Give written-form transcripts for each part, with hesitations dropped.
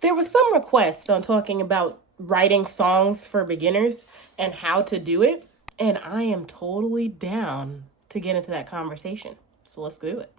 There was some requests on talking about writing songs for beginners and how to do it, and I am totally down to get into that conversation. So let's do it.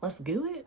Let's do it.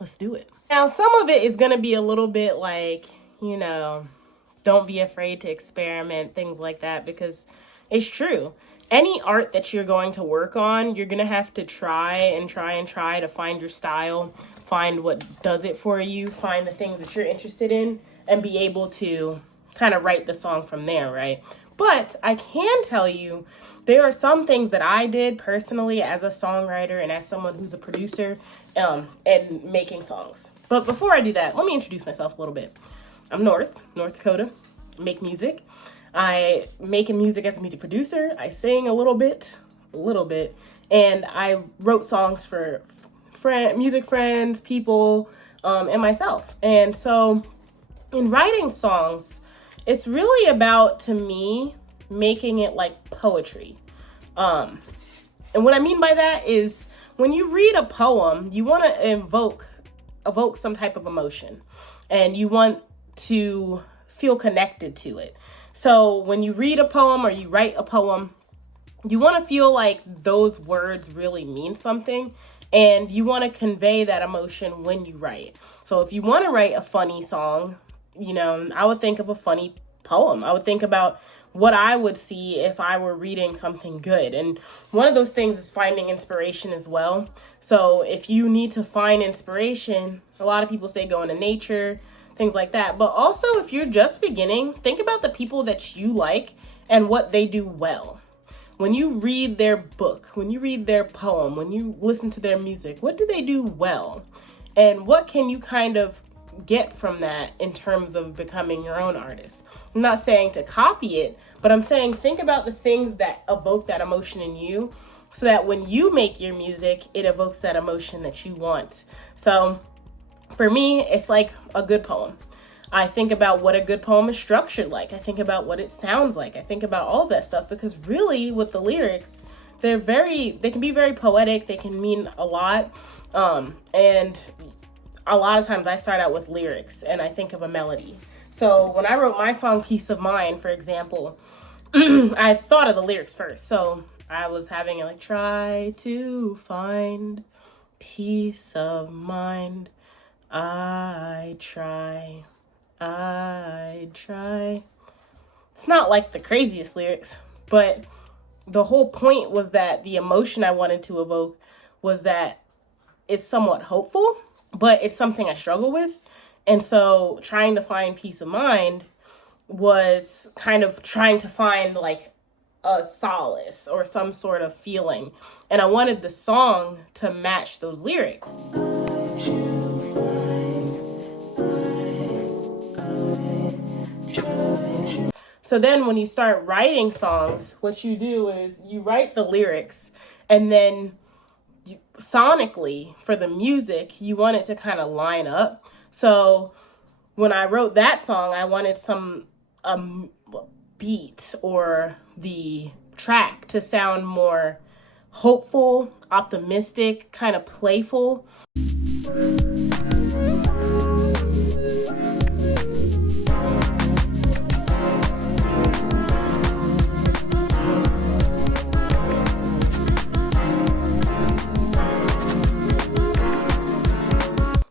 Let's do it. Now, some of it is going to be a little bit like, don't be afraid to experiment, things like that, because it's true. Any art that you're going to work on, you're going to have to try to find your style, find what does it for you, find the things that you're interested in, and be able to kind of write the song from there, right? But I can tell you there are some things that I did personally as a songwriter and as someone who's a producer and making songs. But before I do that, let me introduce myself a little bit. I'm North Dakota, make music. I make music as a music producer. I sing a little bit, and I wrote songs for music friends, people, and myself. And so in writing songs, it's really about, to me, making it like poetry. And what I mean by that is when you read a poem, you want to evoke some type of emotion, and you want to feel connected to it. So when you read a poem or you write a poem, you want to feel like those words really mean something, and you want to convey that emotion when you write. So if you want to write a funny song, I would think of a funny poem. I would think about what I would see if I were reading something good. And one of those things is finding inspiration as well. So if you need to find inspiration, a lot of people say go into nature, things like that. But also, if you're just beginning, think about the people that you like and what they do well. When you read their book, when you read their poem, when you listen to their music, what do they do well? And what can you kind of get from that in terms of becoming your own artist? I'm not saying to copy it, but I'm saying think about the things that evoke that emotion in you, so that when you make your music, it evokes that emotion that you want. So for me, it's like a good poem. I think about what a good poem is structured like. I think about what it sounds like. I think about all that stuff, because really with the lyrics, they can be very poetic. They can mean a lot. And a lot of times I start out with lyrics and I think of a melody. So when I wrote my song, Peace of Mind, for example, I thought of the lyrics first. So I was having it like, try to find peace of mind. I try. It's not like the craziest lyrics, but the whole point was that the emotion I wanted to evoke was that it's somewhat hopeful, but it's something I struggle with. And so trying to find peace of mind was kind of trying to find like a solace or some sort of feeling. And I wanted the song to match those lyrics. So then when you start writing songs, what you do is you write the lyrics, and then sonically for the music, you want it to kind of line up. So when I wrote that song, I wanted some beat or the track to sound more hopeful, optimistic, kind of playful.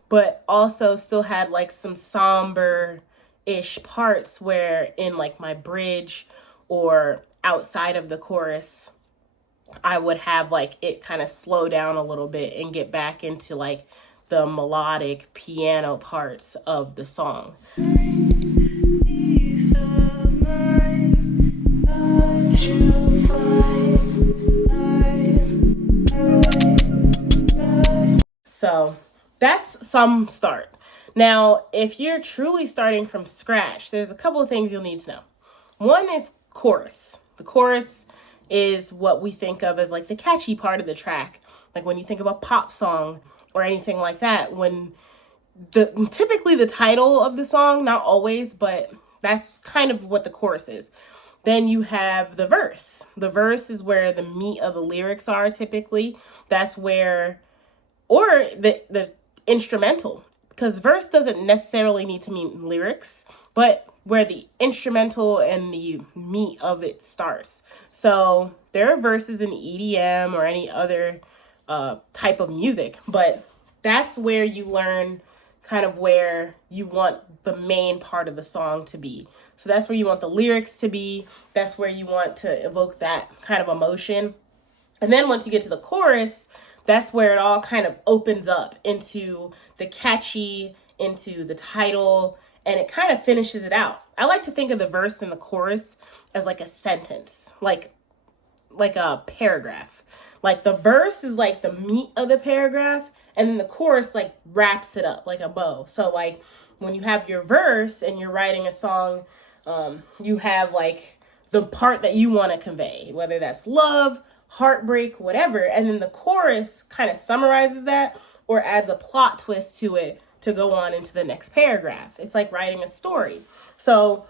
But also still had like some somber-ish parts where in like my bridge or outside of the chorus, I would have like it kind of slow down a little bit and get back into like the melodic piano parts of the song. So that's some start. Now, if you're truly starting from scratch, there's a couple of things you'll need to know. One is chorus. The chorus is what we think of as like the catchy part of the track. Like when you think of a pop song or anything like that, when typically the title of the song, not always, but that's kind of what the chorus is. Then you have the verse. The verse is where the meat of the lyrics are typically. That's where, or the instrumental because verse doesn't necessarily need to mean lyrics, but where the instrumental and the meat of it starts. So there are verses in EDM or any other type of music, but that's where you learn kind of where you want the main part of the song to be. So that's where you want the lyrics to be. That's where you want to evoke that kind of emotion. And then once you get to the chorus, that's where it all kind of opens up into the catchy, into the title, and it kind of finishes it out. I like to think of the verse and the chorus as like a sentence, like a paragraph. Like the verse is like the meat of the paragraph, and then the chorus like wraps it up like a bow. So like when you have your verse and you're writing a song, you have like the part that you want to convey, whether that's love, heartbreak, whatever, and then the chorus kind of summarizes that or adds a plot twist to it to go on into the next paragraph. It's like writing a story. So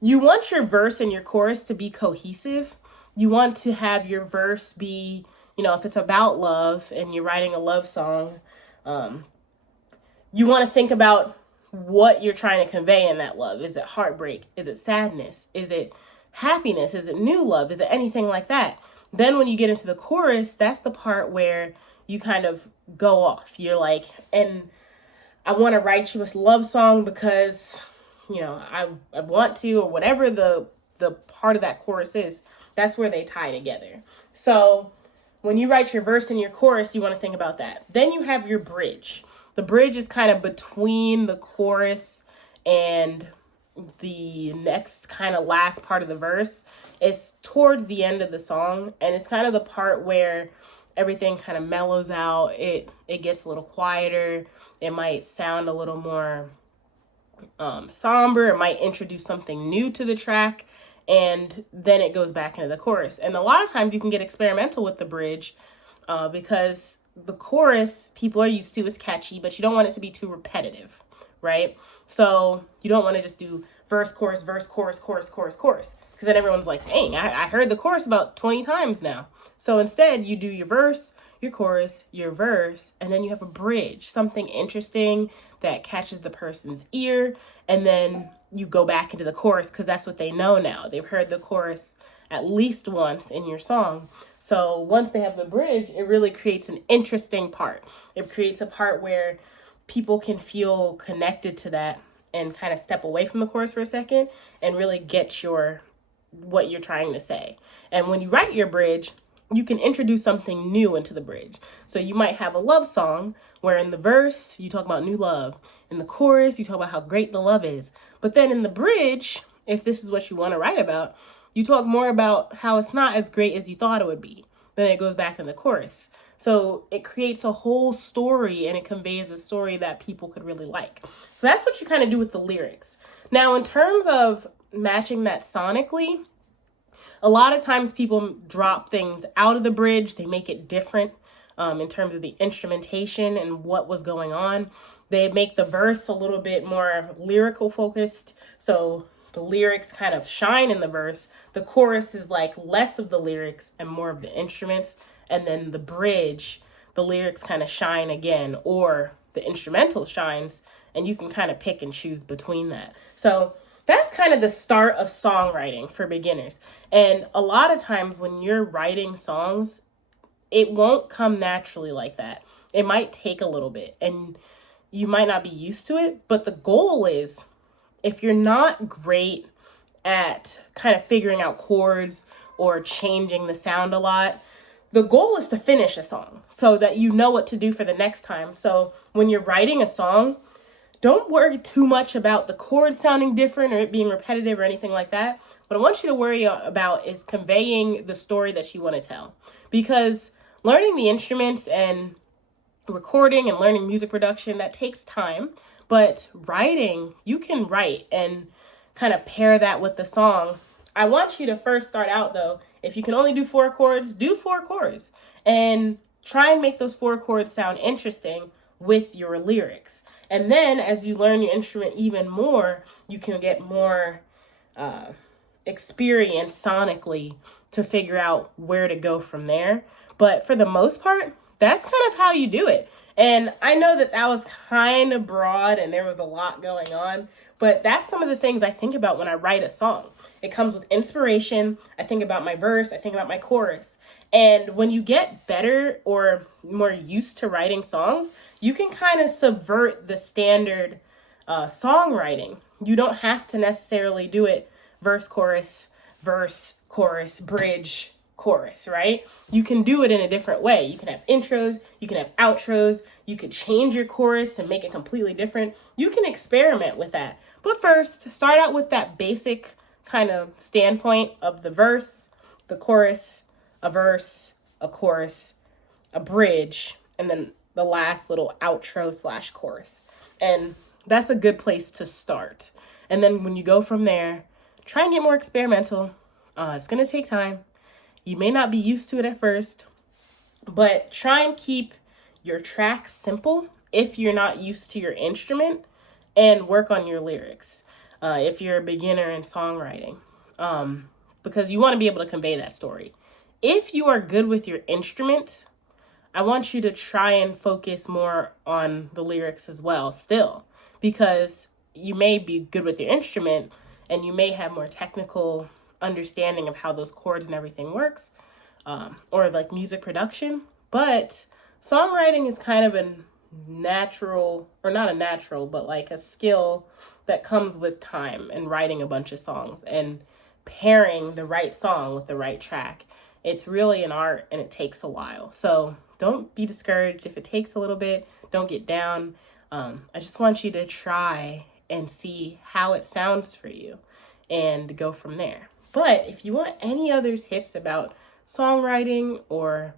you want your verse and your chorus to be cohesive. You want to have your verse be, if it's about love and you're writing a love song, you want to think about what you're trying to convey in that love. Is it heartbreak? Is it sadness? Is it happiness? Is it new love? Is it anything like that? Then when you get into the chorus, that's the part where you kind of go off. You're like, and I want to write you a love song because, I want to, or whatever the part of that chorus is. That's where they tie together. So when you write your verse and your chorus, you want to think about that. Then you have your bridge. The bridge is kind of between the chorus and the next kind of last part of the verse. It's towards the end of the song, and it's kind of the part where everything kind of mellows out. It gets a little quieter. It might sound a little more somber. It might introduce something new to the track, and then it goes back into the chorus. And a lot of times you can get experimental with the bridge because the chorus people are used to is catchy, but you don't want it to be too repetitive, right? So you don't want to just do verse, chorus, chorus, chorus, because then everyone's like, dang, I heard the chorus about 20 times now. So instead you do your verse, your chorus, your verse, and then you have a bridge, something interesting that catches the person's ear, and then you go back into the chorus because that's what they know now. They've heard the chorus at least once in your song. So once they have the bridge, it really creates an interesting part. It creates a part where people can feel connected to that and kind of step away from the chorus for a second and really get what you're trying to say. And when you write your bridge, you can introduce something new into the bridge. So you might have a love song where in the verse, you talk about new love. In the chorus, you talk about how great the love is. But then in the bridge, if this is what you want to write about, you talk more about how it's not as great as you thought it would be. Then it goes back in the chorus. So it creates a whole story and it conveys a story that people could really like. So that's what you kind of do with the lyrics. Now, in terms of matching that sonically, a lot of times people drop things out of the bridge. They make it different in terms of the instrumentation and what was going on. They make the verse a little bit more lyrical focused. So the lyrics kind of shine in the verse. The chorus is like less of the lyrics and more of the instruments. And then the bridge, the lyrics kind of shine again, or the instrumental shines, and you can kind of pick and choose between that. So that's kind of the start of songwriting for beginners. And a lot of times when you're writing songs, it won't come naturally like that. It might take a little bit and you might not be used to it. But the goal is, if you're not great at kind of figuring out chords or changing the sound a lot, the goal is to finish a song so that you know what to do for the next time. So when you're writing a song, don't worry too much about the chords sounding different or it being repetitive or anything like that. What I want you to worry about is conveying the story that you want to tell. Because learning the instruments and recording and learning music production, that takes time. But writing, you can write and kind of pair that with the song. I want you to first start out, though, if you can only do 4 chords, do 4 chords. And try and make those 4 chords sound interesting with your lyrics. And then as you learn your instrument even more, you can get more experience sonically to figure out where to go from there. But for the most part, that's kind of how you do it. And I know that that was kind of broad and there was a lot going on, but that's some of the things I think about when I write a song. It comes with inspiration. I think about my verse, I think about my chorus. And when you get better or more used to writing songs, you can kind of subvert the standard songwriting. You don't have to necessarily do it verse, chorus, bridge, chorus, right? You can do it in a different way. You can have intros, you can have outros, you could change your chorus and make it completely different. You can experiment with that. But first, start out with that basic kind of standpoint of the verse, the chorus, a verse, a chorus, a bridge, and then the last little outro slash chorus. And that's a good place to start. And then when you go from there, try and get more experimental. It's going to take time. You may not be used to it at first, but try and keep your tracks simple if you're not used to your instrument, and work on your lyrics if you're a beginner in songwriting, because you want to be able to convey that story. If you are good with your instrument, I want you to try and focus more on the lyrics as well still, because you may be good with your instrument and you may have more technical understanding of how those chords and everything works, or like music production. But songwriting is kind of a natural, or not a natural, but like a skill that comes with time and writing a bunch of songs and pairing the right song with the right track. It's really an art and it takes a while. So don't be discouraged if it takes a little bit. Don't get down. I just want you to try and see how it sounds for you and go from there. But if you want any other tips about songwriting, or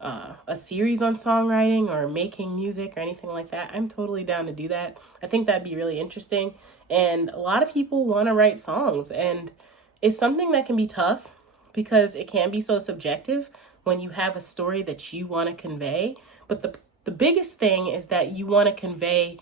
a series on songwriting, or making music or anything like that, I'm totally down to do that. I think that'd be really interesting. And a lot of people want to write songs, and it's something that can be tough because it can be so subjective when you have a story that you want to convey. But the biggest thing is that you want to convey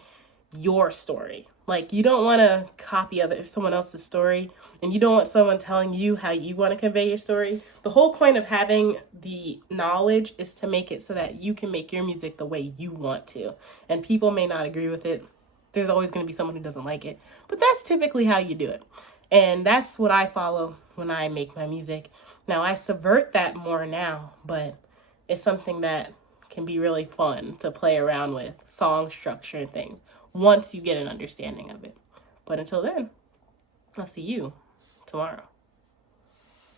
your story. Like, you don't want to copy someone else's story, and you don't want someone telling you how you want to convey your story. The whole point of having the knowledge is to make it so that you can make your music the way you want to. And people may not agree with it. There's always going to be someone who doesn't like it, but that's typically how you do it. And that's what I follow when I make my music. Now, I subvert that more now, but it's something that can be really fun to play around with, song structure and things, once you get an understanding of it. But until then, I'll see you tomorrow.